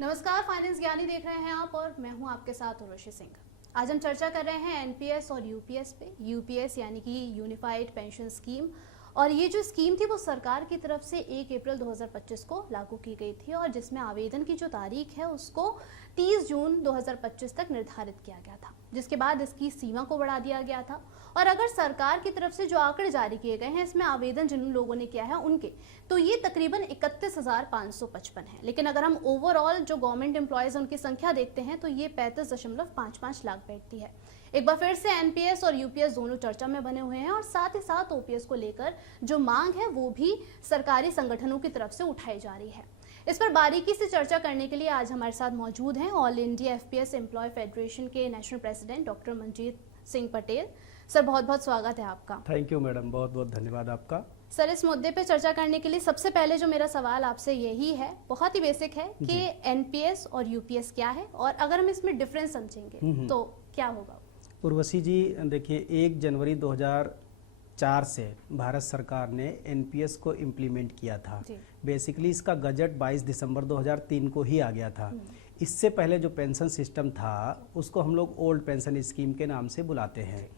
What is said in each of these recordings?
नमस्कार, फाइनेंस ज्ञानी देख रहे हैं आप और मैं हूं आपके साथ उर्वशी सिंह। आज हम चर्चा कर रहे हैं एनपीएस और यूपीएस पे। यूपीएस यानी कि यूनिफाइड पेंशन स्कीम, और ये जो स्कीम थी वो सरकार की तरफ से 1 अप्रैल 2025 को लागू की गई थी और जिसमें आवेदन की जो तारीख है उसको 30 जून 2025 तक निर्धारित किया गया था, जिसके बाद इसकी सीमा को बढ़ा दिया गया था। और अगर सरकार की तरफ से जो आंकड़े जारी किए गए हैं इसमें आवेदन जिन लोगों ने किया है उनके, तो ये तकरीबन 31,555 है। लेकिन अगर हम ओवरऑल जो गवर्नमेंट एम्प्लॉयज उनकी संख्या देखते हैं तो ये 35.55 लाख बैठती है। एक बार फिर से एनपीएस और यूपीएस दोनों चर्चा में बने हुए हैं और साथ ही साथ ओपीएस को लेकर जो मांग है वो भी सरकारी संगठनों की तरफ से उठाई जा रही है। इस पर बारीकी से चर्चा करने के लिए आज हमारे साथ मौजूद हैं all India FPS employee federation के national president doctor Manjit Singh Patel. Sir, बहुत बहुत स्वागत है आपका। थैंक यू मैडम, बहुत बहुत धन्यवाद आपका। सर, इस मुद्दे पे चर्चा करने के लिए सबसे पहले जो मेरा सवाल आपसे यही है, बहुत ही बेसिक है कि एनपीएस और यूपीएस क्या है और अगर हम इसमें डिफरेंस समझेंगे तो क्या होगा? उर्वशी जी, देखिए 1 जनवरी 2004 से भारत सरकार ने एनपीएस को इम्प्लीमेंट किया था। बेसिकली इसका गजट 22 दिसंबर 2003 को ही आ गया था। इससे पहले जो पेंशन सिस्टम था उसको हम लोग ओल्ड पेंशन स्कीम के नाम से बुलाते हैं।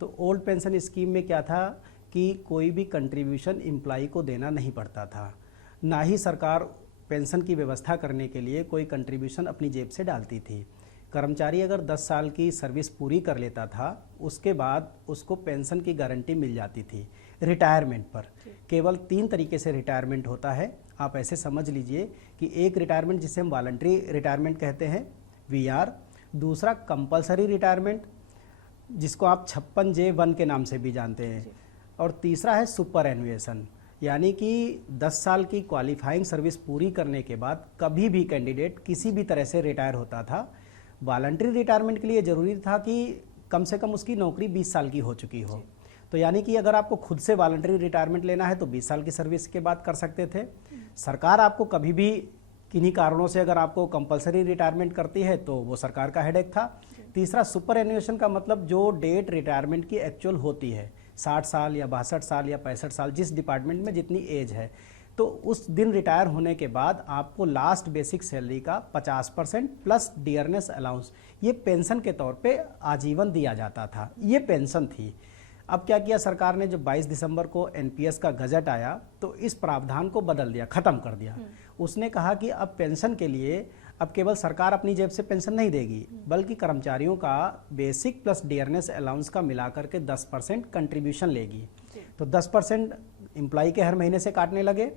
तो ओल्ड पेंशन स्कीम में क्या था कि कोई भी कंट्रीब्यूशन एम्प्लॉय को देना नहीं पड़ता था, ना ही सरकार पेंशन की व्यवस्था करने के लिए कोई कंट्रीब्यूशन अपनी जेब से डालती थी। कर्मचारी अगर 10 साल की सर्विस पूरी कर लेता था उसके बाद उसको पेंशन की गारंटी मिल जाती थी रिटायरमेंट पर। केवल 3 तरीके से रिटायरमेंट होता है, आप ऐसे समझ लीजिए कि एक रिटायरमेंट जिसे हम वॉलंटरी रिटायरमेंट कहते हैं वीआर, दूसरा कंपलसरी रिटायरमेंट जिसको आप 56J1 के नाम से भी जानते हैं, और तीसरा है सुपर एनुएशन, यानी कि 10 साल की क्वालिफाइंग सर्विस पूरी करने के बाद कभी भी कैंडिडेट किसी भी तरह से रिटायर होता था। वॉलंटरी रिटायरमेंट के लिए ज़रूरी था कि कम से कम उसकी नौकरी 20 साल की हो चुकी हो। तो यानी कि अगर आपको खुद से वॉलंटरी रिटायरमेंट लेना है तो 20 साल की सर्विस के बाद कर सकते थे। सरकार आपको कभी भी किन्हीं कारणों से अगर आपको कंपलसरी रिटायरमेंट करती है तो वो सरकार का हेडेक था। तीसरा सुपर एनुएशन का मतलब जो डेट रिटायरमेंट की एक्चुअल होती है, 60 साल या 62 साल या 65 साल, जिस डिपार्टमेंट में जितनी एज है, तो उस दिन रिटायर होने के बाद आपको लास्ट बेसिक सैलरी का 50% प्लस डियरनेस अलाउंस ये पेंशन के तौर पे आजीवन दिया जाता था। ये पेंशन थी। अब क्या किया सरकार ने, जब 22 दिसंबर को एनपीएस का गजट आया तो इस प्रावधान को बदल दिया, ख़त्म कर दिया। उसने कहा कि अब पेंशन के लिए अब केवल सरकार अपनी जेब से पेंशन नहीं देगी, बल्कि कर्मचारियों का बेसिक प्लस डियरनेस अलाउंस का मिलाकर के 10% कंट्रीब्यूशन लेगी। तो 10% एम्प्लॉय के हर महीने से काटने लगे,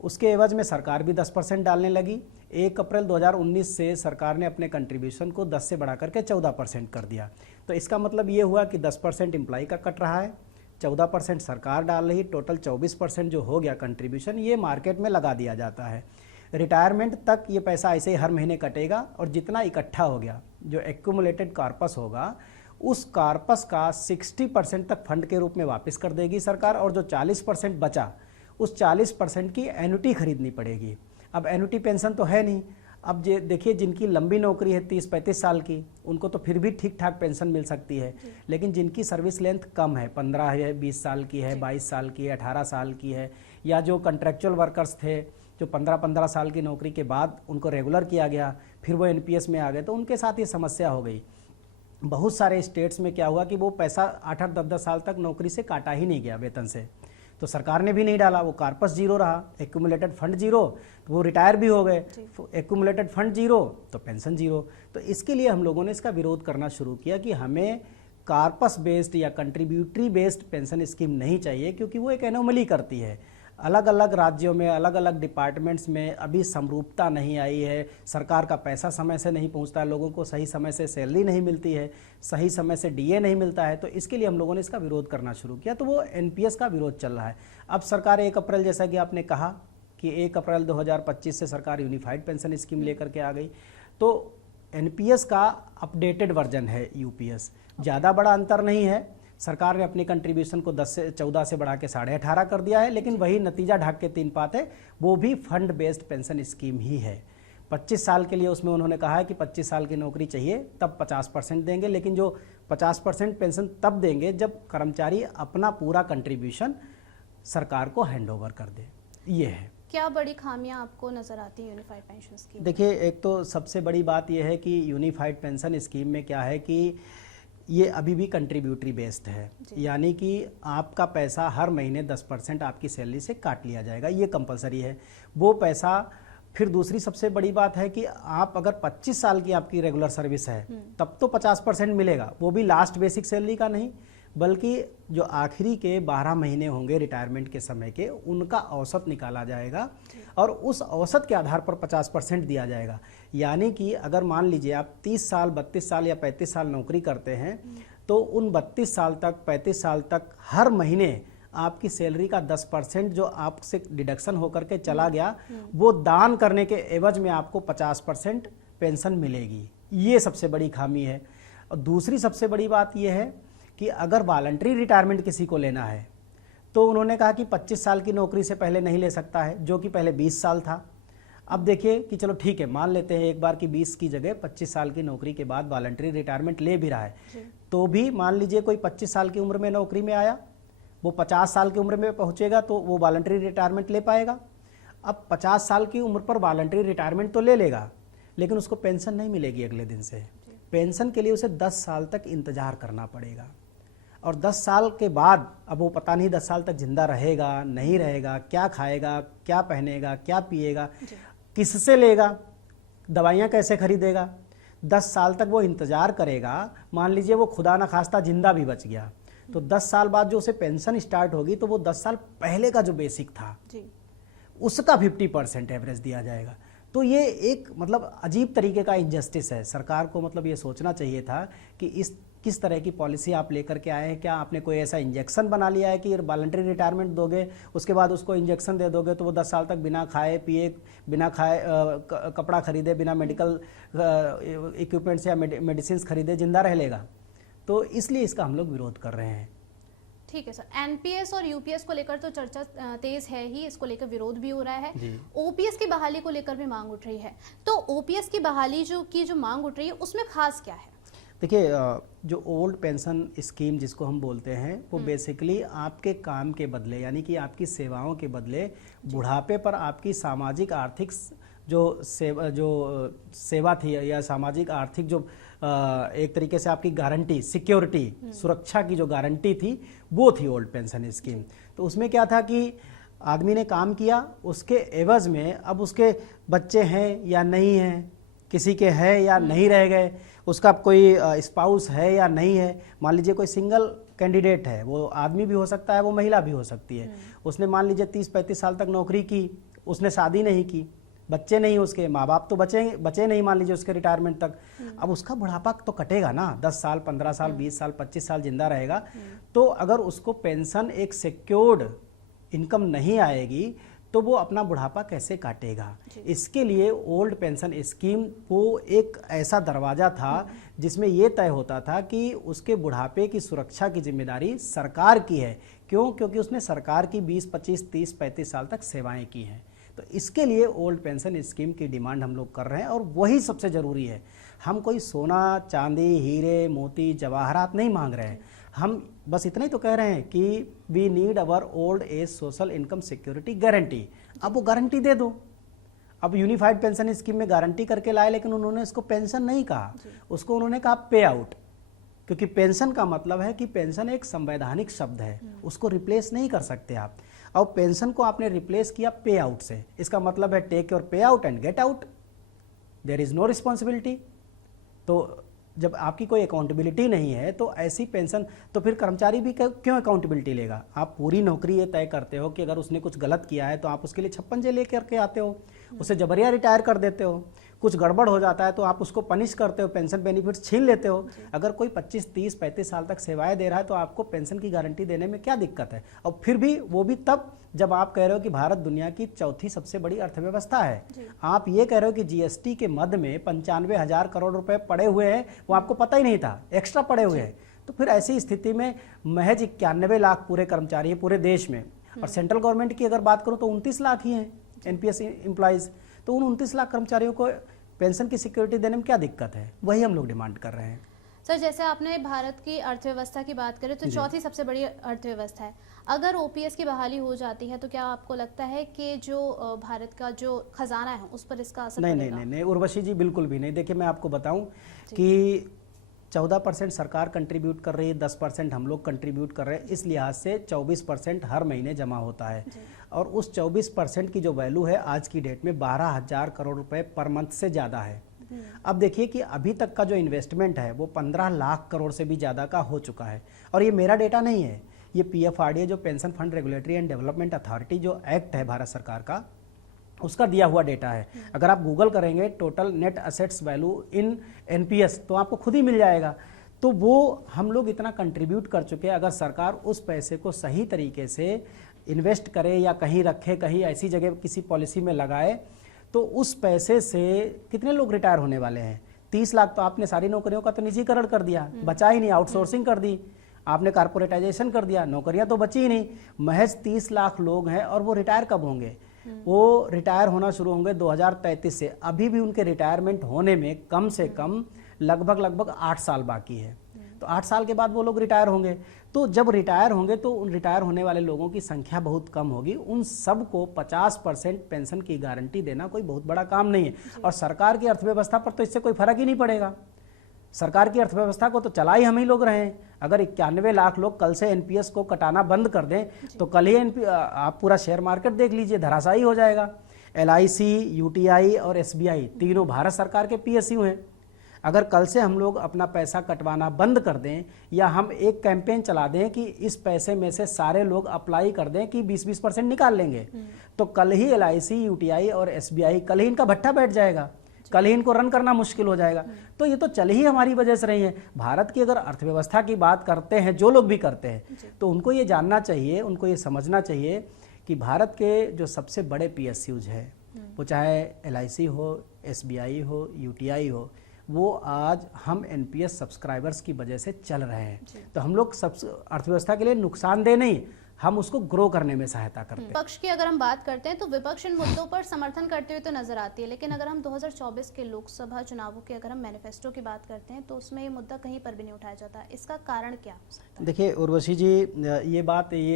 उसके एवज में सरकार भी 10% डालने लगी। 1 अप्रैल 2019 से सरकार ने अपने कंट्रीब्यूशन को 10 से बढ़ा करके 14% कर दिया। तो इसका मतलब ये हुआ कि 10% एम्प्लॉय का कट रहा है, 14% सरकार डाल रही, टोटल 24% जो हो गया कंट्रीब्यूशन ये मार्केट में लगा दिया जाता है। रिटायरमेंट तक ये पैसा ऐसे ही हर महीने कटेगा और जितना इकट्ठा हो गया, जो एक्यूमुलेटेड कॉर्पस होगा, उस कॉर्पस का 60% तक फंड के रूप में वापस कर देगी सरकार, और जो 40% बचा उस 40% की एन्युटी खरीदनी पड़ेगी। अब एन्युटी पेंशन तो है नहीं। अब देखिए, जिनकी लंबी नौकरी है 30-35 साल की, उनको तो फिर भी ठीक ठाक पेंशन मिल सकती है, लेकिन जिनकी सर्विस लेंथ कम है, 15 है, 20 साल की है, 22 साल की है, 18 साल की है, या जो कंट्रेक्चुअल वर्कर्स थे जो 15-15 साल की नौकरी के बाद उनको रेगुलर किया गया, फिर वो एनपीएस में आ गए, तो उनके साथ ये समस्या हो गई। बहुत सारे स्टेट्स में क्या हुआ कि वो पैसा 8-8, 10-10 साल तक नौकरी से काटा ही नहीं गया वेतन से, तो सरकार ने भी नहीं डाला, वो कॉर्पस जीरो रहा, एक्यूमुलेटेड फंड जीरो, तो वो रिटायर भी हो गए, एक्यूमुलेटेड फंड जीरो तो पेंशन जीरो। तो इसके लिए हम लोगों ने इसका विरोध करना शुरू किया कि हमें कॉर्पस बेस्ड या कंट्रीब्यूटरी बेस्ड पेंशन स्कीम नहीं चाहिए, क्योंकि वो एक एनोमली करती है। अलग अलग राज्यों में, अलग अलग डिपार्टमेंट्स में अभी समरूपता नहीं आई है, सरकार का पैसा समय से नहीं पहुंचता, लोगों को सही समय से सैलरी नहीं मिलती है, सही समय से डीए नहीं मिलता है, तो इसके लिए हम लोगों ने इसका विरोध करना शुरू किया। तो वो एनपीएस का विरोध चल रहा है। अब सरकार 1 अप्रैल, जैसा कि आपने कहा कि 1 अप्रैल 2025 से सरकार यूनिफाइड पेंशन स्कीम लेकर के आ गई, तो एनपीएस का अपडेटेड वर्जन है यूपीएस। ज़्यादा बड़ा अंतर नहीं है, सरकार ने अपनी कंट्रीब्यूशन को 14 से बढ़ा के 18.5 कर दिया है, लेकिन वही नतीजा ढाक के 3 पाते, वो भी फंड बेस्ड पेंशन स्कीम ही है। 25 साल के लिए उसमें उन्होंने कहा है कि 25 साल की नौकरी चाहिए तब 50% देंगे, लेकिन जो 50% पेंशन तब देंगे जब कर्मचारी अपना पूरा कंट्रीब्यूशन सरकार को हैंड ओवर कर दे। ये है। क्या बड़ी खामियां आपको नजर आती हैं यूनिफाइड पेंशन स्कीम? देखिए, एक तो सबसे बड़ी बात यह है कि यूनिफाइड पेंशन स्कीम में क्या है कि ये अभी भी कंट्रीब्यूटरी बेस्ड है, यानी कि आपका पैसा हर महीने 10% आपकी सैलरी से काट लिया जाएगा, ये कंपलसरी है वो पैसा। फिर दूसरी सबसे बड़ी बात है कि आप अगर 25 साल की आपकी रेगुलर सर्विस है तब तो 50% मिलेगा, वो भी लास्ट बेसिक सैलरी का नहीं, बल्कि जो आखिरी के 12 महीने होंगे रिटायरमेंट के समय के, उनका औसत निकाला जाएगा और उस औसत के आधार पर 50% दिया जाएगा। यानी कि अगर मान लीजिए आप 30 साल 32 साल या 35 साल नौकरी करते हैं तो उन 32 साल तक 35 साल तक हर महीने आपकी सैलरी का 10% जो आपसे डिडक्शन होकर के चला गया वो दान करने के एवज में आपको 50% पेंशन मिलेगी। ये सबसे बड़ी खामी है। और दूसरी सबसे बड़ी बात यह है कि अगर वॉलंटरी रिटायरमेंट किसी को लेना है तो उन्होंने कहा कि 25 साल की नौकरी से पहले नहीं ले सकता है, जो कि पहले 20 साल था। अब देखिए कि चलो ठीक है, मान लेते हैं एक बार की 20 की जगह 25 साल की नौकरी के बाद वॉलंटरी रिटायरमेंट ले भी रहा है, तो भी मान लीजिए कोई 25 साल की उम्र में नौकरी में आया, वो 50 साल की उम्र में पहुंचेगा तो वो वॉलंटरी रिटायरमेंट ले पाएगा। अब 50 साल की उम्र पर वॉलंटरी रिटायरमेंट तो ले लेगा, लेकिन उसको पेंशन नहीं मिलेगी अगले दिन से। पेंशन के लिए उसे 10 साल तक इंतजार करना पड़ेगा, और 10 साल के बाद अब वो पता नहीं 10 साल तक जिंदा रहेगा नहीं रहेगा, क्या खाएगा, क्या पहनेगा, क्या पिएगा, किससे लेगा, दवाइयाँ कैसे खरीदेगा। 10 साल तक वो इंतजार करेगा। मान लीजिए वो खुदा न खास्ता जिंदा भी बच गया तो 10 साल बाद जो उसे पेंशन स्टार्ट होगी तो वो 10 साल पहले का जो बेसिक था उसका 50% एवरेज दिया जाएगा। तो ये एक मतलब अजीब तरीके का इनजस्टिस है। सरकार को मतलब ये सोचना चाहिए था कि इस किस तरह की पॉलिसी आप लेकर के आए हैं। क्या आपने कोई ऐसा इंजेक्शन बना लिया है कि वॉलंटरी रिटायरमेंट दोगे उसके बाद उसको इंजेक्शन दे दोगे तो वो 10 साल तक बिना खाए पिए, बिना खाए कपड़ा खरीदे, बिना मेडिकल इक्विपमेंट्स या मेडिसिन खरीदे जिंदा रह लेगा। तो इसलिए इसका हम लोग विरोध कर रहे हैं। ठीक है सर, एनपीएस और यूपीएस को लेकर तो चर्चा तेज है ही, इसको लेकर विरोध भी हो रहा है। ओपीएस की बहाली को लेकर भी मांग उठ रही है, तो ओपीएस की बहाली जो मांग उठ रही है उसमें खास क्या है? देखिए, जो ओल्ड पेंशन स्कीम जिसको हम बोलते हैं वो बेसिकली आपके काम के बदले, यानी कि आपकी सेवाओं के बदले बुढ़ापे पर आपकी सामाजिक आर्थिक जो सेवा थी या सामाजिक आर्थिक जो एक तरीके से आपकी गारंटी, सिक्योरिटी, सुरक्षा की जो गारंटी थी वो थी ओल्ड पेंशन स्कीम। तो उसमें क्या था कि आदमी ने काम किया, उसके एवज में अब उसके बच्चे हैं या नहीं हैं, किसी के है या नहीं रह गए, उसका कोई स्पाउस है या नहीं है। मान लीजिए कोई सिंगल कैंडिडेट है, वो आदमी भी हो सकता है, वो महिला भी हो सकती है। उसने मान लीजिए 30-35 साल तक नौकरी की, उसने शादी नहीं की, बच्चे नहीं, उसके माँ बाप तो बचे नहीं मान लीजिए उसके रिटायरमेंट तक। अब उसका बुढ़ापा तो कटेगा ना, 10 साल 15 साल 20 साल 25 साल जिंदा रहेगा। तो अगर उसको पेंशन एक सिक्योर्ड इनकम नहीं आएगी तो वो अपना बुढ़ापा कैसे काटेगा। इसके लिए ओल्ड पेंशन स्कीम वो एक ऐसा दरवाजा था जिसमें ये तय होता था कि उसके बुढ़ापे की सुरक्षा की जिम्मेदारी सरकार की है। क्यों? क्योंकि उसने सरकार की 20, 25, 30, 35 साल तक सेवाएं की हैं। तो इसके लिए ओल्ड पेंशन स्कीम की डिमांड हम लोग कर रहे हैं और वही सबसे ज़रूरी है। हम कोई सोना, चांदी, हीरे, मोती, जवाहरात नहीं मांग रहे हैं। हम बस इतना ही तो कह रहे हैं कि we need our old age social income security guarantee. अब वो गारंटी दे दो। अब यूनिफाइड पेंशन स्कीम में गारंटी करके लाए, लेकिन उन्होंने इसको पेंशन नहीं कहा, उसको उन्होंने कहा पे आउट। क्योंकि पेंशन का मतलब है कि पेंशन एक संवैधानिक शब्द है, उसको रिप्लेस नहीं कर सकते आप। और पेंशन को आपने रिप्लेस किया पे आउट से। इसका मतलब है take your payout and get out, there is no responsibility. तो जब आपकी कोई अकाउंटेबिलिटी नहीं है तो ऐसी पेंशन, तो फिर कर्मचारी भी क्यों अकाउंटेबिलिटी लेगा। आप पूरी नौकरी ये तय करते हो कि अगर उसने कुछ गलत किया है तो आप उसके लिए 56 जे लेकर के आते हो, उसे जबरिया रिटायर कर देते हो। कुछ गड़बड़ हो जाता है तो आप उसको पनिश करते हो, पेंशन बेनिफिट्स छीन लेते हो। अगर कोई 25, 30, 35 साल तक सेवाएं दे रहा है तो आपको पेंशन की गारंटी देने में क्या दिक्कत है। और फिर भी वो भी तब जब आप कह रहे हो कि भारत दुनिया की चौथी सबसे बड़ी अर्थव्यवस्था है। आप ये कह रहे हो कि जीएसटी के मद में 95,000 करोड़ रुपए पड़े हुए हैं, वो आपको पता ही नहीं था, एक्स्ट्रा पड़े हुए हैं। तो फिर ऐसी स्थिति में महज 91 लाख पूरे कर्मचारी हैं पूरे देश में, और सेंट्रल गवर्नमेंट की अगर बात करूं तो 29 लाख ही हैं एनपीएस एम्प्लॉइज। तो उन 29 लाख कर्मचारियों को पेंशन की सिक्योरिटी देने में क्या दिक्कत है, वही हम लोग डिमांड कर रहे हैं। सर, जैसे आपने भारत की अर्थव्यवस्था की बात करें तो चौथी सबसे बड़ी अर्थव्यवस्था है। अगर ओपीएस की बहाली हो जाती है तो क्या आपको लगता है कि जो भारत का जो खजाना है उस पर इसका असर नहीं पड़ेगा? नहीं नहीं नहीं उर्वशी जी, बिल्कुल भी नहीं। देखिए, मैं आपको बताऊं कि 14% सरकार कंट्रीब्यूट कर रही है, 10% हम लोग कंट्रीब्यूट कर रहे हैं। इस लिहाज से 24% हर महीने जमा होता है और उस 24% की जो वैल्यू है आज की डेट में 12,000 करोड़ रुपए पर मंथ से ज़्यादा है। अब देखिए कि अभी तक का जो इन्वेस्टमेंट है वो 15 लाख करोड़ से भी ज़्यादा का हो चुका है। और ये मेरा डेटा नहीं है, ये पीएफआरडीए जो pension fund regulatory and development authority जो एक्ट है भारत सरकार का, उसका दिया हुआ डेटा है। अगर आप गूगल करेंगे total net assets value in NPS तो आपको खुद ही मिल जाएगा। तो वो हम लोग इतना कंट्रीब्यूट कर चुके हैं। अगर सरकार उस पैसे को सही तरीके से इन्वेस्ट करे या कहीं रखे, कहीं ऐसी जगह किसी पॉलिसी में लगाए, तो उस पैसे से कितने लोग रिटायर होने वाले हैं। 30 लाख तो आपने सारी नौकरियों का तो निजीकरण कर दिया, बचा ही नहीं, आउटसोर्सिंग कर दी आपने, कारपोरेटाइजेशन कर दिया, नौकरियां तो बची ही नहीं। महज 30 लाख लोग हैं और वो रिटायर कब होंगे? वो रिटायर होना शुरू होंगे 2033 से। अभी भी उनके रिटायरमेंट होने में कम से कम लगभग 8 साल बाकी है। तो 8 साल के बाद वो लोग रिटायर होंगे। तो जब रिटायर होंगे तो उन रिटायर होने वाले लोगों की संख्या बहुत कम होगी। उन सबको 50% पेंशन की गारंटी देना कोई बहुत बड़ा काम नहीं है और सरकार की अर्थव्यवस्था पर तो इससे कोई फर्क ही नहीं पड़ेगा। सरकार की अर्थव्यवस्था को तो चला ही हम ही लोग रहे हैं। अगर 91 लाख लोग कल से एनपीएस को कटाना बंद कर दें तो कल ही आप पूरा शेयर मार्केट देख लीजिए, धराशायी हो जाएगा। एलआईसी, यूटीआई और एसबीआई तीनों भारत सरकार के पीएसयू हैं। अगर कल से हम लोग अपना पैसा कटवाना बंद कर दें या हम एक कैंपेन चला दें कि इस पैसे में से सारे लोग अप्लाई कर दें कि 20% निकाल लेंगे, तो कल ही एलआईसी, यूटीआई और एसबीआई कल ही इनका भट्ठा बैठ जाएगा, कल ही इनको रन करना मुश्किल हो जाएगा। तो ये तो चल ही हमारी वजह से रही है। भारत की अगर अर्थव्यवस्था की बात करते हैं, जो लोग भी करते हैं, तो उनको ये जानना चाहिए, उनको ये समझना चाहिए कि भारत के जो सबसे बड़े पीएसयूज है, वो चाहे एलआईसी हो, एसबीआई हो, यूटीआई हो, वो आज हम एनपीएस सब्सक्राइबर्स की वजह से चल रहे हैं। तो हम लोग अर्थव्यवस्था के लिए नुकसानदेह नहीं, हम उसको ग्रो करने में सहायता करते हैं। विपक्ष की अगर हम बात करते हैं तो विपक्ष इन मुद्दों पर समर्थन करते हुए तो नजर आती है, लेकिन अगर हम 2024 के लोकसभा चुनावों के अगर हम मैनिफेस्टो की बात करते हैं तो उसमें ये मुद्दा कहीं पर भी नहीं उठाया जाता। इसका कारण क्या हो सकता है? देखिए उर्वशी जी, ये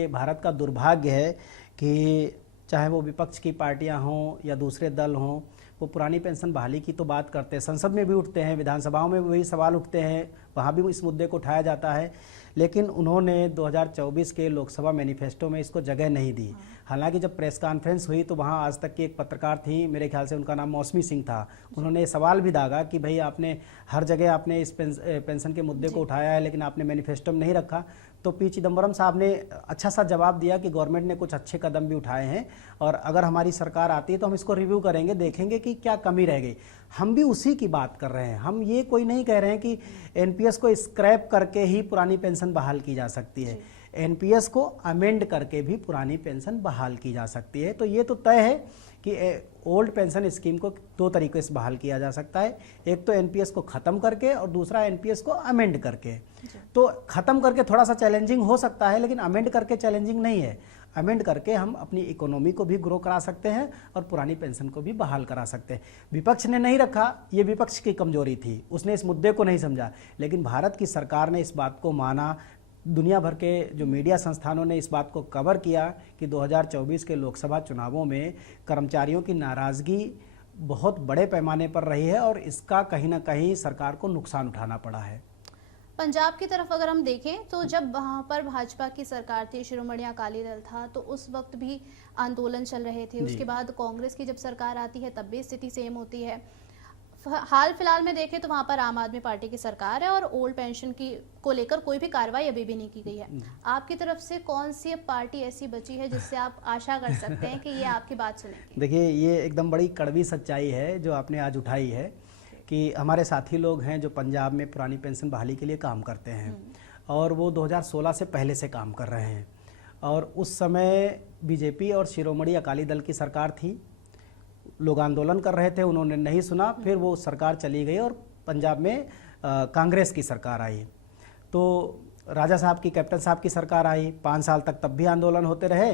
भारत का दुर्भाग्य है कि चाहे वो विपक्ष की पार्टियां हों या दूसरे दल हों, वो पुरानी पेंशन बहाली की तो बात करते हैं, संसद में भी उठते हैं, विधानसभाओं में वही सवाल उठते हैं, वहाँ भी इस मुद्दे को उठाया जाता है, लेकिन उन्होंने 2024 के लोकसभा मैनिफेस्टो में इसको जगह नहीं दी। हालांकि जब प्रेस कॉन्फ्रेंस हुई तो वहाँ आज तक की एक पत्रकार थी, मेरे ख्याल से उनका नाम मौसमी सिंह था, उन्होंने सवाल भी दागा कि भाई आपने हर जगह आपने इस पेंशन के मुद्दे को उठाया है लेकिन आपने मैनिफेस्टो में नहीं रखा। तो पी चिदम्बरम साहब ने अच्छा सा जवाब दिया कि गवर्नमेंट ने कुछ अच्छे कदम भी उठाए हैं और अगर हमारी सरकार आती है तो हम इसको रिव्यू करेंगे, देखेंगे कि क्या कमी रह गई। हम भी उसी की बात कर रहे हैं। हम ये कोई नहीं कह रहे हैं कि एनपीएस को स्क्रैप करके ही पुरानी पेंशन बहाल की जा सकती है। एनपीएस को अमेंड करके भी पुरानी पेंशन बहाल की जा सकती है। तो ये तो तय है कि ओल्ड पेंशन स्कीम को 2 तरीके से बहाल किया जा सकता है, एक तो एनपीएस को ख़त्म करके और दूसरा एनपीएस को अमेंड करके। तो ख़त्म करके थोड़ा सा चैलेंजिंग हो सकता है, लेकिन अमेंड करके चैलेंजिंग नहीं है। अमेंड करके हम अपनी इकोनॉमी को भी ग्रो करा सकते हैं और पुरानी पेंशन को भी बहाल करा सकते हैं। विपक्ष ने नहीं रखा, ये विपक्ष की कमजोरी थी, उसने इस मुद्दे को नहीं समझा, लेकिन भारत की सरकार ने इस बात को माना। दुनिया भर के जो मीडिया संस्थानों ने इस बात को कवर किया कि 2024 के लोकसभा चुनावों में कर्मचारियों की नाराज़गी बहुत बड़े पैमाने पर रही है और इसका कहीं ना कहीं सरकार को नुकसान उठाना पड़ा है। पंजाब की तरफ अगर हम देखें तो जब वहाँ पर भाजपा की सरकार थी, शिरोमणि अकाली दल था, तो उस वक्त भी आंदोलन चल रहे थे। उसके बाद कांग्रेस की जब सरकार आती है तब भी स्थिति सेम होती है। हाल फिलहाल में देखें तो वहाँ पर आम आदमी पार्टी की सरकार है और ओल्ड पेंशन की को लेकर कोई भी कार्रवाई अभी भी नहीं की गई है। आपकी तरफ से कौन सी पार्टी ऐसी बची है जिससे आप आशा कर सकते हैं कि ये आपकी बात सुनेंगे? देखिए, ये एकदम बड़ी कड़वी सच्चाई है जो आपने आज उठाई है कि हमारे साथी लोग हैं जो पंजाब में पुरानी पेंशन बहाली के लिए काम करते हैं और वो 2016 से पहले से काम कर रहे हैं और उस समय बीजेपी और शिरोमणि अकाली दल की सरकार थी। लोग आंदोलन कर रहे थे, उन्होंने नहीं सुना, फिर वो सरकार चली गई और पंजाब में कांग्रेस की सरकार आई। तो राजा साहब की, कैप्टन साहब की सरकार आई, 5 साल तक तब भी आंदोलन होते रहे।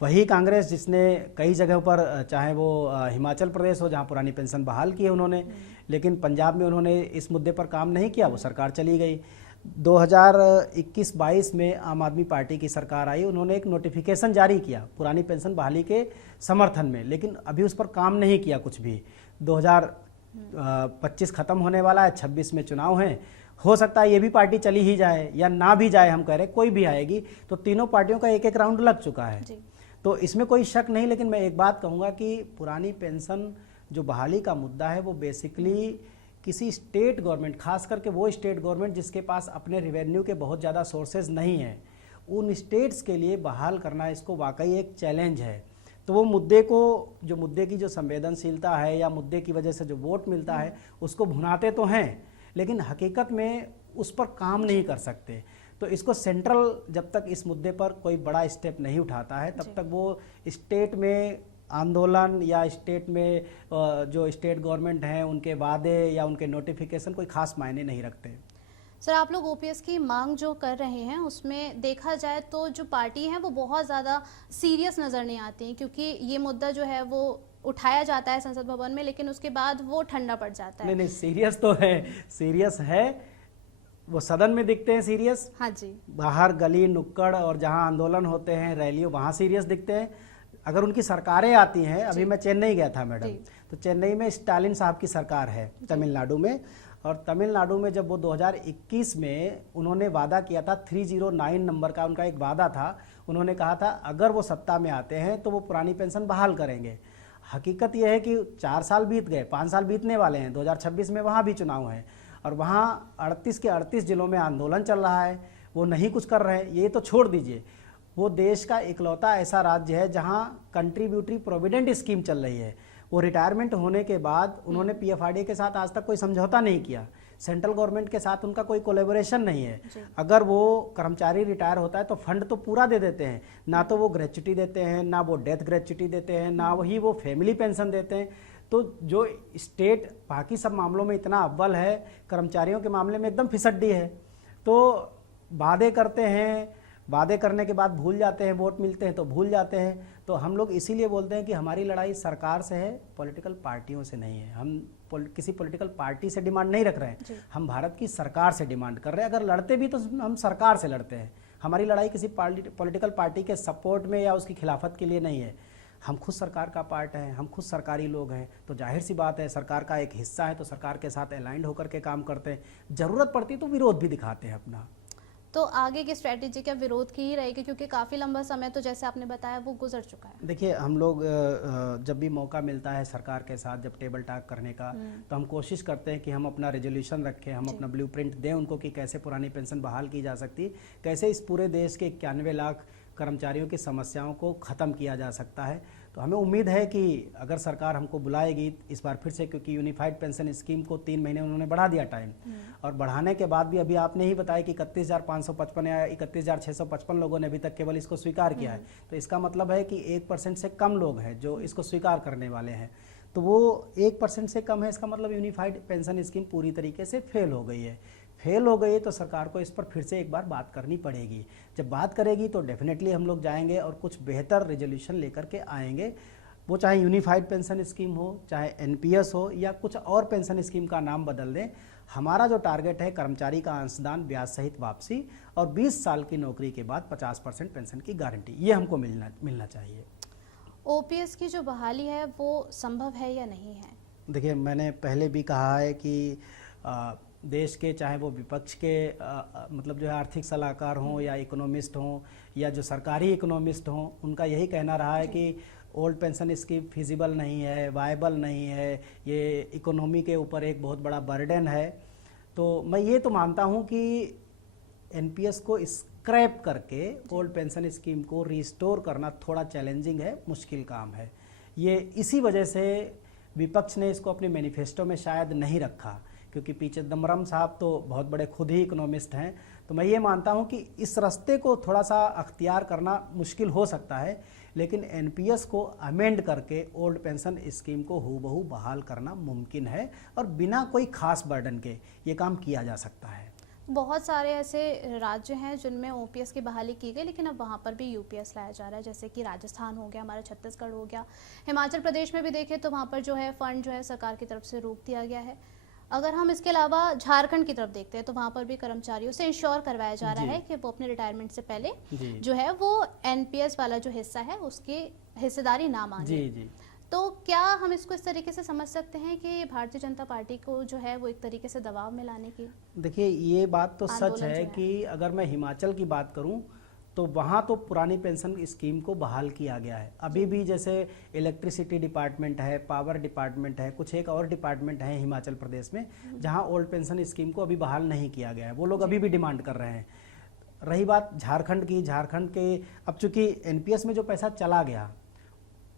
वही कांग्रेस जिसने कई जगहों पर, चाहे वो हिमाचल प्रदेश हो जहाँ पुरानी पेंशन बहाल की है उन्होंने, लेकिन पंजाब में उन्होंने इस मुद्दे पर काम नहीं किया, वो सरकार चली गई। 2021-22 में आम आदमी पार्टी की सरकार आई, उन्होंने एक नोटिफिकेशन जारी किया पुरानी पेंशन बहाली के समर्थन में, लेकिन अभी उस पर काम नहीं किया कुछ भी। 2025 खत्म होने वाला है, 26 में चुनाव हैं, हो सकता है ये भी पार्टी चली ही जाए या ना भी जाए, हम कह रहे हैं कोई भी आएगी, तो तीनों पार्टियों का एक एक राउंड लग चुका है, तो इसमें कोई शक नहीं। लेकिन मैं एक बात कहूँगा कि पुरानी पेंशन जो बहाली का मुद्दा है वो बेसिकली किसी स्टेट गवर्नमेंट, खास करके वो स्टेट गवर्नमेंट जिसके पास अपने रेवेन्यू के बहुत ज़्यादा सोर्सेज नहीं हैं, उन स्टेट्स के लिए बहाल करना इसको वाकई एक चैलेंज है। तो वो मुद्दे को, जो मुद्दे की जो संवेदनशीलता है या मुद्दे की वजह से जो वोट मिलता है उसको भुनाते तो हैं, लेकिन हकीकत में उस पर काम नहीं कर सकते। तो इसको सेंट्रल जब तक इस मुद्दे पर कोई बड़ा स्टेप नहीं उठाता है तब तक वो स्टेट में आंदोलन या स्टेट में जो स्टेट गवर्नमेंट हैं उनके वादे या उनके नोटिफिकेशन कोई खास मायने नहीं रखते। सर, आप लोग ओपीएस की मांग जो कर रहे हैं उसमें देखा जाए तो जो पार्टी है वो बहुत ज़्यादा सीरियस नज़र नहीं आती, क्योंकि ये मुद्दा जो है वो उठाया जाता है संसद भवन में, लेकिन उसके बाद वो ठंडा पड़ जाता है। नहीं, सीरियस तो है, सीरियस है, वो सदन में दिखते हैं सीरियस, हाँ जी, बाहर गली नुक्कड़ और जहां आंदोलन होते हैं, रैलियों, वहां सीरियस दिखते हैं। अगर उनकी सरकारें आती हैं, अभी मैं चेन्नई गया था मैडम, तो चेन्नई में स्टालिन साहब की सरकार है तमिलनाडु में, और तमिलनाडु में जब वो 2021 में उन्होंने वादा किया था, 309 नंबर का उनका एक वादा था, उन्होंने कहा था अगर वो सत्ता में आते हैं तो वो पुरानी पेंशन बहाल करेंगे। हकीकत यह है कि 4 साल बीत गए, 5 साल बीतने वाले हैं, 2026 में वहाँ भी चुनाव है और वहाँ 38 के 38 जिलों में आंदोलन चल रहा है, वो नहीं कुछ कर रहे हैं। ये तो छोड़ दीजिए, वो देश का इकलौता ऐसा राज्य है जहाँ कंट्रीब्यूटरी प्रोविडेंट स्कीम चल रही है। वो रिटायरमेंट होने के बाद उन्होंने पीएफआरडीए के साथ आज तक कोई समझौता नहीं किया, सेंट्रल गवर्नमेंट के साथ उनका कोई कोलैबोरेशन नहीं है। अगर वो कर्मचारी रिटायर होता है तो फंड तो पूरा दे देते हैं, ना तो वो ग्रेच्युटी देते हैं, ना वो डेथ ग्रेच्युटी देते हैं, ना वही वो फैमिली पेंशन देते हैं। तो जो स्टेट बाकी सब मामलों में इतना अव्वल है, कर्मचारियों के मामले में एकदम फिसड्डी है। तो वादे करते हैं, वादे करने के बाद भूल जाते हैं, वोट मिलते हैं तो भूल जाते हैं। तो हम लोग इसीलिए बोलते हैं कि हमारी लड़ाई सरकार से है, पॉलिटिकल पार्टियों से नहीं है। हम किसी पॉलिटिकल पार्टी से डिमांड नहीं रख रहे हैं, हम भारत की सरकार से डिमांड कर रहे हैं। अगर लड़ते भी तो हम सरकार से लड़ते हैं, हमारी लड़ाई किसी पॉलिटिकल पार्टी के सपोर्ट में या उसकी खिलाफत के लिए नहीं है। हम खुद सरकार का पार्ट हैं, हम खुद सरकारी लोग हैं, तो जाहिर सी बात है सरकार का एक हिस्सा है तो सरकार के साथ अलाइंड होकर के काम करते हैं, ज़रूरत पड़ती तो विरोध भी दिखाते हैं अपना। तो आगे की स्ट्रैटेजी क्या विरोध की ही रहेगी, क्योंकि काफ़ी लंबा समय तो जैसे आपने बताया वो गुजर चुका है। देखिए, हम लोग जब भी मौका मिलता है सरकार के साथ जब टेबल टॉक करने का, तो हम कोशिश करते हैं कि हम अपना रेजोल्यूशन रखें, हम अपना ब्लूप्रिंट दें उनको कि कैसे पुरानी पेंशन बहाल की जा सकती, कैसे इस पूरे देश के 91 लाख कर्मचारियों की समस्याओं को ख़त्म किया जा सकता है। तो हमें उम्मीद है कि अगर सरकार हमको बुलाएगी इस बार फिर से, क्योंकि यूनिफाइड पेंशन स्कीम को 3 महीने उन्होंने बढ़ा दिया टाइम, और बढ़ाने के बाद भी अभी आपने ही बताया कि 31,555 या 31,655 लोगों ने अभी तक केवल इसको स्वीकार किया है। तो इसका मतलब है कि 1% से कम लोग हैं जो इसको स्वीकार करने वाले हैं। तो वो 1% से कम है, इसका मतलब यूनिफाइड पेंशन स्कीम पूरी तरीके से फेल हो गई है। फेल हो गई तो सरकार को इस पर फिर से एक बार बात करनी पड़ेगी। जब बात करेगी तो डेफिनेटली हम लोग जाएंगे और कुछ बेहतर रेजोल्यूशन लेकर के आएंगे, वो चाहे यूनिफाइड पेंशन स्कीम हो, चाहे एनपीएस हो, या कुछ और पेंशन स्कीम का नाम बदल दें। हमारा जो टारगेट है कर्मचारी का अंशदान, ब्याज सहित वापसी और 20 साल की नौकरी के बाद 50% पेंशन की गारंटी, ये हमको मिलना चाहिए। ओपीएस की जो बहाली है वो संभव है या नहीं है? देखिए, मैंने पहले भी कहा है कि देश के, चाहे वो विपक्ष के मतलब जो है आर्थिक सलाहकार हों या इकोनॉमिस्ट हों या जो सरकारी इकोनॉमिस्ट हों, उनका यही कहना रहा है कि ओल्ड पेंशन स्कीम फिजिबल नहीं है, वायबल नहीं है, ये इकोनॉमी के ऊपर एक बहुत बड़ा बर्डन है। तो मैं ये तो मानता हूँ कि एनपीएस को स्क्रैप करके ओल्ड पेंशन स्कीम को रिस्टोर करना थोड़ा चैलेंजिंग है, मुश्किल काम है। ये इसी वजह से विपक्ष ने इसको अपने मैनिफेस्टो में शायद नहीं रखा, क्योंकि पी चिदम्बरम साहब तो बहुत बड़े खुद ही इकोनॉमिस्ट हैं। तो मैं ये मानता हूं कि इस रास्ते को थोड़ा सा अख्तियार करना मुश्किल हो सकता है, लेकिन एनपीएस को अमेंड करके ओल्ड पेंशन स्कीम को हूबहू बहाल करना मुमकिन है और बिना कोई खास बर्डन के ये काम किया जा सकता है। बहुत सारे ऐसे राज्य हैं जिनमें ओपीएस की बहाली की गई, लेकिन अब वहाँ पर भी यूपीएस लाया जा रहा है, जैसे कि राजस्थान हो गया, हमारा छत्तीसगढ़ हो गया, हिमाचल प्रदेश में भी देखें तो वहाँ पर जो है फंड जो है सरकार की तरफ से रोक दिया गया है। अगर हम इसके अलावा झारखंड की तरफ देखते हैं तो वहाँ पर भी कर्मचारियों से इंश्योर करवाया जा रहा है कि वो अपने रिटायरमेंट से पहले जो है वो एनपीएस वाला जो हिस्सा है उसकी हिस्सेदारी ना मांगे। जी। तो क्या हम इसको इस तरीके से समझ सकते हैं कि भारतीय जनता पार्टी को जो है वो एक तरीके से दबाव में लाने की? देखिए, ये बात तो सच है कि अगर मैं हिमाचल की बात करूं तो वहाँ तो पुरानी पेंशन स्कीम को बहाल किया गया है। अभी भी जैसे इलेक्ट्रिसिटी डिपार्टमेंट है, पावर डिपार्टमेंट है, कुछ एक और डिपार्टमेंट है हिमाचल प्रदेश में जहाँ ओल्ड पेंशन स्कीम को अभी बहाल नहीं किया गया है। वो लोग अभी भी डिमांड कर रहे हैं। रही बात झारखंड की, झारखंड के अब चूंकि एनपीएस में जो पैसा चला गया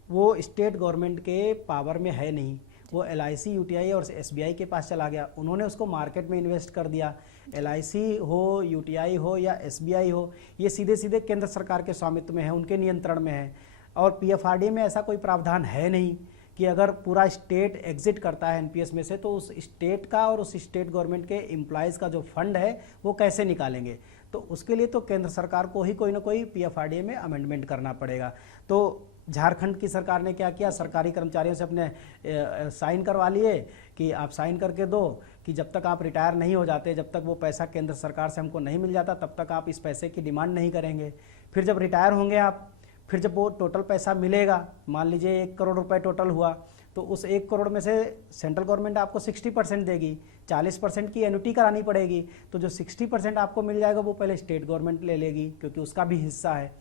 वो स्टेट गवर्नमेंट के पावर में है नहीं, वो एलआईसी, यूटीआई और एसबीआई के पास चला गया। उन्होंने उसको मार्केट में इन्वेस्ट कर दिया। एलआईसी हो, यूटीआई हो या एसबीआई हो, ये सीधे सीधे केंद्र सरकार के स्वामित्व में है, उनके नियंत्रण में है। और पीएफआरडीए में ऐसा कोई प्रावधान है नहीं कि अगर पूरा स्टेट एग्जिट करता है एनपीएस में से तो उस स्टेट का और उस स्टेट गवर्नमेंट के एम्प्लॉयज़ का जो फंड है वो कैसे निकालेंगे। तो उसके लिए तो केंद्र सरकार को ही कोई ना कोई पीएफआरडीए में अमेंडमेंट करना पड़ेगा। तो झारखंड की सरकार ने क्या किया, सरकारी कर्मचारियों से अपने साइन करवा लिए कि आप साइन करके दो कि जब तक आप रिटायर नहीं हो जाते, जब तक वो पैसा केंद्र सरकार से हमको नहीं मिल जाता, तब तक आप इस पैसे की डिमांड नहीं करेंगे। फिर जब रिटायर होंगे आप, फिर जब वो टोटल पैसा मिलेगा, मान लीजिए 1 करोड़ रुपए टोटल हुआ, तो उस 1 करोड़ में से सेंट्रल गवर्नमेंट आपको 60% देगी, 40% की एन्युटी करानी पड़ेगी। तो जो 60% आपको मिल जाएगा वो पहले स्टेट गवर्नमेंट ले लेगी क्योंकि उसका भी हिस्सा है।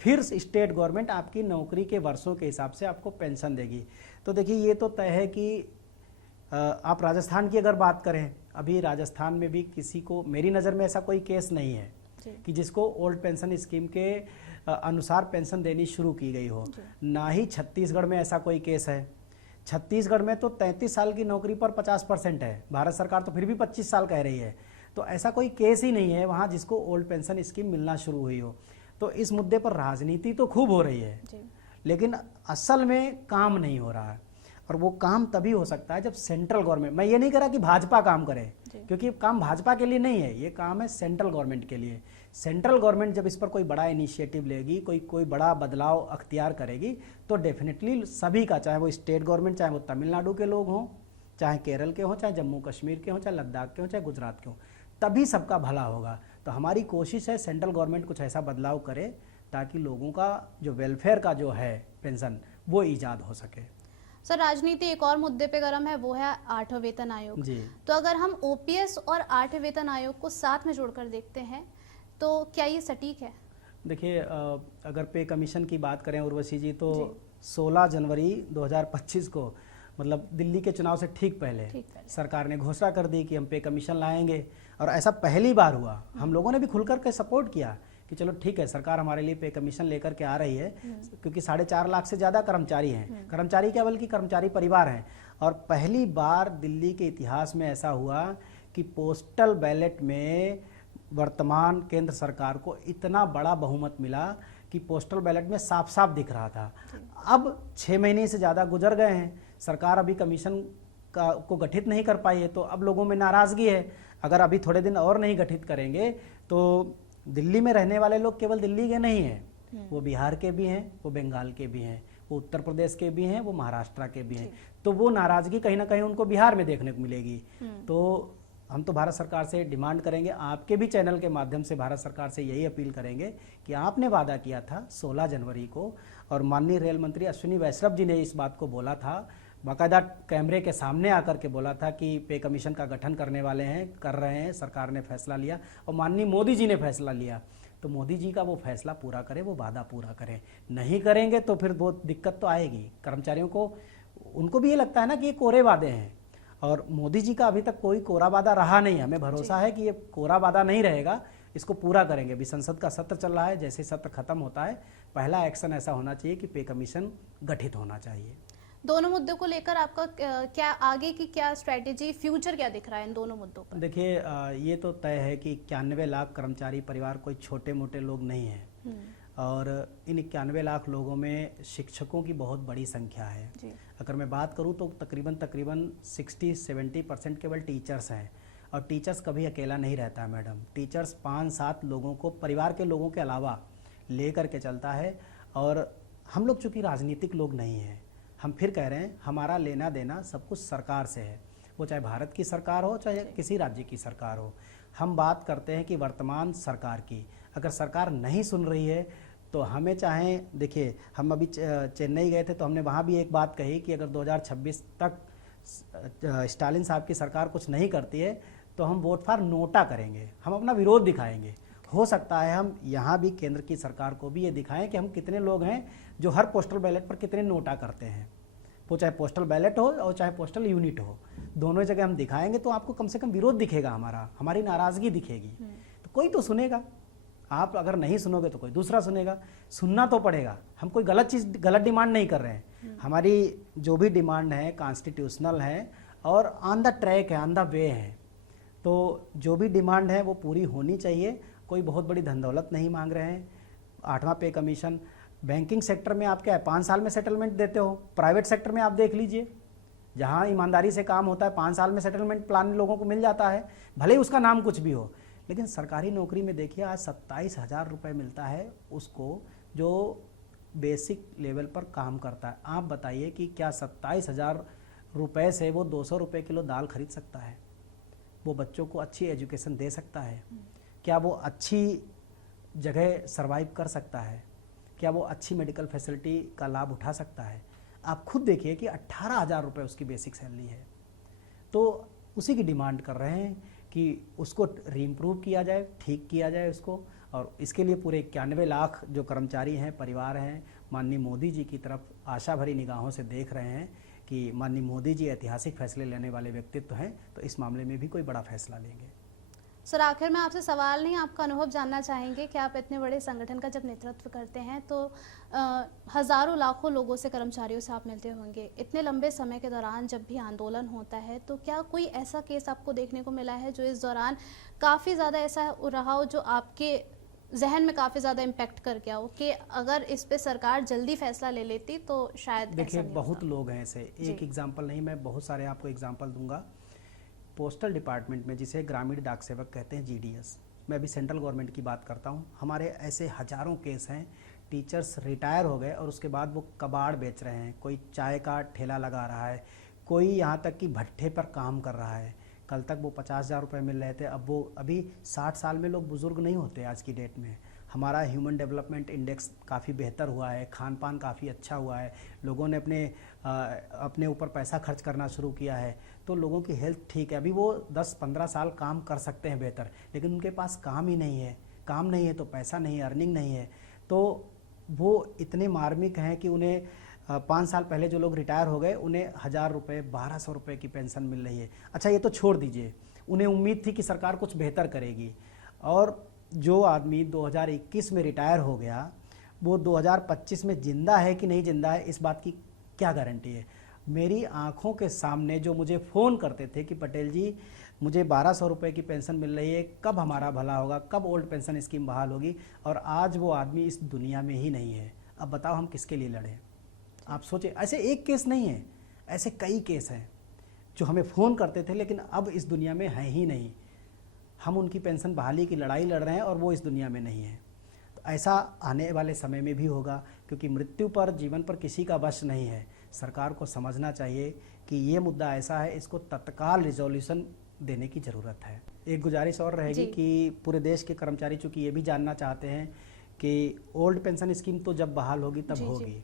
फिर स्टेट गवर्नमेंट आपकी नौकरी के वर्षों के हिसाब से आपको पेंशन देगी। तो देखिए, ये तो तय है कि आप राजस्थान की अगर बात करें, अभी राजस्थान में भी किसी को, मेरी नज़र में ऐसा कोई केस नहीं है कि जिसको ओल्ड पेंशन स्कीम के अनुसार पेंशन देनी शुरू की गई हो। ना ही छत्तीसगढ़ में ऐसा कोई केस है। छत्तीसगढ़ में तो 33 साल की नौकरी पर 50% है, भारत सरकार तो फिर भी 25 साल कह रही है। तो ऐसा कोई केस ही नहीं है वहाँ जिसको ओल्ड पेंशन स्कीम मिलना शुरू हुई हो। तो इस मुद्दे पर राजनीति तो खूब हो रही है लेकिन असल में काम नहीं हो रहा है। और वो काम तभी हो सकता है जब सेंट्रल गवर्नमेंट, मैं ये नहीं कह रहा कि भाजपा काम करे, क्योंकि काम भाजपा के लिए नहीं है, ये काम है सेंट्रल गवर्नमेंट के लिए। सेंट्रल गवर्नमेंट जब इस पर कोई बड़ा इनिशिएटिव लेगी, कोई बड़ा बदलाव अख्तियार करेगी, तो डेफिनेटली सभी का, चाहे वो स्टेट गवर्नमेंट, चाहे वो तमिलनाडु के लोग हों, चाहे केरल के हों, चाहे जम्मू कश्मीर के हों, चाहे लद्दाख के हों, चाहे गुजरात के हों, तभी सबका भला होगा। तो हमारी कोशिश है सेंट्रल गवर्नमेंट कुछ ऐसा बदलाव करे ताकि लोगों का जो वेलफेयर का जो है पेंशन वो ईजाद हो सके। सर, राजनीति एक और मुद्दे पे गर्म है, वो है 8वां वेतन आयोग जी। तो अगर हम ओपीएस और 8वें वेतन आयोग को साथ में जोड़कर देखते हैं तो क्या ये सटीक है? देखिए, अगर पे कमीशन की बात करें उर्वशी जी, तो 16 जनवरी 2025 को, मतलब दिल्ली के चुनाव से ठीक पहले सरकार ने घोषणा कर दी कि हम पे कमीशन लाएंगे। और ऐसा पहली बार हुआ। हम लोगों ने भी खुलकर के सपोर्ट किया कि चलो ठीक है, सरकार हमारे लिए पे कमीशन लेकर के आ रही है, क्योंकि 4.5 लाख से ज़्यादा कर्मचारी हैं, कर्मचारी क्या बल्कि कर्मचारी परिवार हैं। और पहली बार दिल्ली के इतिहास में ऐसा हुआ कि पोस्टल बैलेट में वर्तमान केंद्र सरकार को इतना बड़ा बहुमत मिला कि पोस्टल बैलेट में साफ साफ दिख रहा था। अब 6 महीने से ज़्यादा गुजर गए हैं, सरकार अभी कमीशन को गठित नहीं कर पाई है, तो अब लोगों में नाराज़गी है। अगर अभी थोड़े दिन और नहीं गठित करेंगे तो दिल्ली में रहने वाले लोग केवल दिल्ली के नहीं हैं, वो बिहार के भी हैं, वो बंगाल के भी हैं, वो उत्तर प्रदेश के भी हैं, वो महाराष्ट्र के भी हैं। तो वो नाराज़गी कहीं ना कहीं उनको बिहार में देखने को मिलेगी। तो हम तो भारत सरकार से डिमांड करेंगे, आपके भी चैनल के माध्यम से भारत सरकार से यही अपील करेंगे कि आपने वादा किया था 16 जनवरी को, और माननीय रेल मंत्री अश्विनी वैष्णव जी ने इस बात को बोला था, बाकायदा कैमरे के सामने आकर के बोला था कि पे कमीशन का गठन करने वाले हैं, कर रहे हैं, सरकार ने फैसला लिया और माननीय मोदी जी ने फैसला लिया। तो मोदी जी का वो फैसला पूरा करें, वो वादा पूरा करें। नहीं करेंगे तो फिर बहुत दिक्कत तो आएगी कर्मचारियों को। उनको भी ये लगता है ना कि ये कोरे वादे हैं, और मोदी जी का अभी तक कोई कोरा वादा रहा नहीं। हमें भरोसा है कि ये कोरा वादा नहीं रहेगा, इसको पूरा करेंगे। अभी संसद का सत्र चल रहा है, जैसे सत्र खत्म होता है पहला एक्शन ऐसा होना चाहिए कि पे कमीशन गठित होना चाहिए। दोनों मुद्दों को लेकर आपका क्या आगे की क्या स्ट्रेटेजी, फ्यूचर क्या दिख रहा है इन दोनों मुद्दों पर? देखिए, ये तो तय है कि 91 लाख कर्मचारी परिवार कोई छोटे मोटे लोग नहीं हैं, और इन 91 लाख लोगों में शिक्षकों की बहुत बड़ी संख्या है। अगर मैं बात करूं तो तकरीबन 60-70% केवल टीचर्स हैं, और टीचर्स कभी अकेला नहीं रहता है मैडम। टीचर्स 5-7 लोगों को, परिवार के लोगों के अलावा लेकर के चलता है। और हम लोग चूँकि राजनीतिक लोग नहीं हैं, हम फिर कह रहे हैं हमारा लेना देना सब कुछ सरकार से है, वो चाहे भारत की सरकार हो चाहे किसी राज्य की सरकार हो। हम बात करते हैं कि वर्तमान सरकार की, अगर सरकार नहीं सुन रही है तो हमें चाहे, देखिए हम अभी चेन्नई गए थे तो हमने वहाँ भी एक बात कही कि अगर 2026 तक स्टालिन साहब की सरकार कुछ नहीं करती है तो हम वोट फॉर नोटा करेंगे, हम अपना विरोध दिखाएंगे। हो सकता है हम यहाँ भी केंद्र की सरकार को भी ये दिखाएं कि हम कितने लोग हैं जो हर पोस्टल बैलेट पर कितने नोटा करते हैं, वो चाहे पोस्टल बैलेट हो और चाहे पोस्टल यूनिट हो, दोनों जगह हम दिखाएंगे तो आपको कम से कम विरोध दिखेगा, हमारी नाराज़गी दिखेगी। तो कोई तो सुनेगा, आप अगर नहीं सुनोगे तो कोई दूसरा सुनेगा, सुनना तो पड़ेगा। हम कोई गलत डिमांड नहीं कर रहे हैं, हमारी जो भी डिमांड है कॉन्स्टिट्यूशनल है और ऑन द ट्रैक है, ऑन द वे है। तो जो भी डिमांड है वो पूरी होनी चाहिए। कोई बहुत बड़ी धन दौलत नहीं मांग रहे हैं। 8वां पे कमीशन बैंकिंग सेक्टर में आप क्या है 5 साल में सेटलमेंट देते हो, प्राइवेट सेक्टर में आप देख लीजिए, जहाँ ईमानदारी से काम होता है 5 साल में सेटलमेंट प्लान लोगों को मिल जाता है, भले ही उसका नाम कुछ भी हो। लेकिन सरकारी नौकरी में देखिए आज 27,000 रुपये मिलता है उसको जो बेसिक लेवल पर काम करता है। आप बताइए कि क्या 27,000 रुपये से वो 200 रुपये किलो दाल खरीद सकता है? वो बच्चों को अच्छी एजुकेशन दे सकता है? क्या वो अच्छी जगह सरवाइव कर सकता है? क्या वो अच्छी मेडिकल फैसिलिटी का लाभ उठा सकता है? आप खुद देखिए कि 18,000 रुपये उसकी बेसिक सैलरी है। तो उसी की डिमांड कर रहे हैं कि उसको रीइम्प्रूव किया जाए, ठीक किया जाए उसको। और इसके लिए पूरे 91 लाख जो कर्मचारी हैं, परिवार हैं, माननीय मोदी जी की तरफ आशा भरी निगाहों से देख रहे हैं कि माननीय मोदी जी ऐतिहासिक फैसले लेने वाले व्यक्तित्व हैं, तो इस मामले में भी कोई बड़ा फैसला लेंगे। सर, आखिर में आपसे सवाल नहीं, आपका अनुभव जानना चाहेंगे कि आप इतने बड़े संगठन का जब नेतृत्व करते हैं तो हज़ारों लाखों लोगों से, कर्मचारियों से आप मिलते होंगे। इतने लंबे समय के दौरान जब भी आंदोलन होता है तो क्या कोई ऐसा केस आपको देखने को मिला है जो इस दौरान काफ़ी ज़्यादा ऐसा रहा हो जो आपके जहन में काफ़ी ज़्यादा इम्पैक्ट कर गया हो कि अगर इस पे सरकार जल्दी फैसला ले लेती तो शायद? देखिए बहुत लोग हैं ऐसे, एक एग्जाम्पल नहीं, मैं बहुत सारे आपको एग्जाम्पल दूंगा। पोस्टल डिपार्टमेंट में जिसे ग्रामीण डाक सेवक कहते हैं, GDS, मैं अभी सेंट्रल गवर्नमेंट की बात करता हूँ, हमारे ऐसे हज़ारों केस हैं। टीचर्स रिटायर हो गए और उसके बाद वो कबाड़ बेच रहे हैं, कोई चाय का ठेला लगा रहा है, कोई यहाँ तक कि भट्ठे पर काम कर रहा है। कल तक वो 50,000 रुपये मिल रहे थे, अब वो अभी 60 साल में लोग बुज़ुर्ग नहीं होते आज की डेट में। हमारा ह्यूमन डेवलपमेंट इंडेक्स काफ़ी बेहतर हुआ है, खान पान काफ़ी अच्छा हुआ है, लोगों ने अपने ऊपर पैसा खर्च करना शुरू किया है, तो लोगों की हेल्थ ठीक है। अभी वो 10-15 साल काम कर सकते हैं बेहतर, लेकिन उनके पास काम ही नहीं है। काम नहीं है तो पैसा नहीं है, अर्निंग नहीं है, तो वो इतने मार्मिक हैं कि उन्हें 5 साल पहले जो लोग रिटायर हो गए उन्हें 1,000 रुपये, 1,200 रुपये की पेंशन मिल रही है। अच्छा, ये तो छोड़ दीजिए, उन्हें उम्मीद थी कि सरकार कुछ बेहतर करेगी, और जो आदमी 2021 में रिटायर हो गया वो 2025 में ज़िंदा है कि नहीं ज़िंदा है, इस बात की क्या गारंटी है? मेरी आंखों के सामने जो मुझे फ़ोन करते थे कि पटेल जी मुझे 1,200 रुपये की पेंशन मिल रही है, कब हमारा भला होगा, कब ओल्ड पेंशन स्कीम बहाल होगी, और आज वो आदमी इस दुनिया में ही नहीं है। अब बताओ हम किसके लिए लड़ें? आप सोचें, ऐसे एक केस नहीं है, ऐसे कई केस हैं जो हमें फ़ोन करते थे लेकिन अब इस दुनिया में हैं ही नहीं। हम उनकी पेंशन बहाली की लड़ाई लड़ रहे हैं और वो इस दुनिया में नहीं है। तो ऐसा आने वाले समय में भी होगा, क्योंकि मृत्यु पर, जीवन पर किसी का वश नहीं है। सरकार को समझना चाहिए कि ये मुद्दा ऐसा है, इसको तत्काल रिजोल्यूशन देने की ज़रूरत है। एक गुजारिश और रहेगी कि पूरे देश के कर्मचारी चूँकि ये भी जानना चाहते हैं कि ओल्ड पेंशन स्कीम तो जब बहाल होगी तब होगी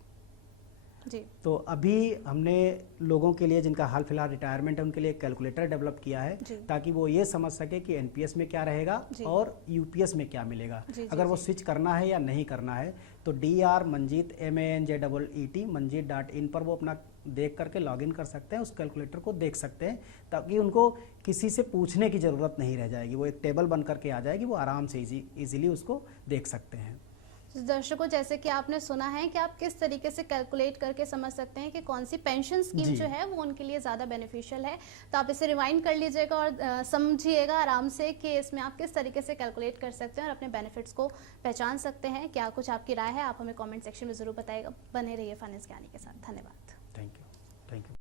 जी। तो अभी हमने लोगों के लिए जिनका हाल फिलहाल रिटायरमेंट है उनके लिए कैलकुलेटर डेवलप किया है, ताकि वो ये समझ सके कि एनपीएस में क्या रहेगा और यूपीएस में क्या मिलेगा। अगर वो स्विच करना है या नहीं करना है तो DR मंजीत MANJEET manjeet.in पर वो अपना देख करके लॉगिन कर सकते हैं, उस कैलकुलेटर को देख सकते हैं, ताकि उनको किसी से पूछने की ज़रूरत नहीं रह जाएगी। वो एक टेबल बन करके आ जाएगी, वो आराम से ईजिली उसको देख सकते हैं। दर्शकों, जैसे कि आपने सुना है कि आप किस तरीके से कैलकुलेट करके समझ सकते हैं कि कौन सी पेंशन स्कीम जो है वो उनके लिए ज़्यादा बेनिफिशियल है, तो आप इसे रिवाइंड कर लीजिएगा और समझिएगा आराम से कि इसमें आप किस तरीके से कैलकुलेट कर सकते हैं और अपने बेनिफिट्स को पहचान सकते हैं। क्या कुछ आपकी राय है, आप हमें कमेंट सेक्शन में ज़रूर बताइएगा। बने रहिए फाइनेंस ज्ञानी के साथ। धन्यवाद। Thank you.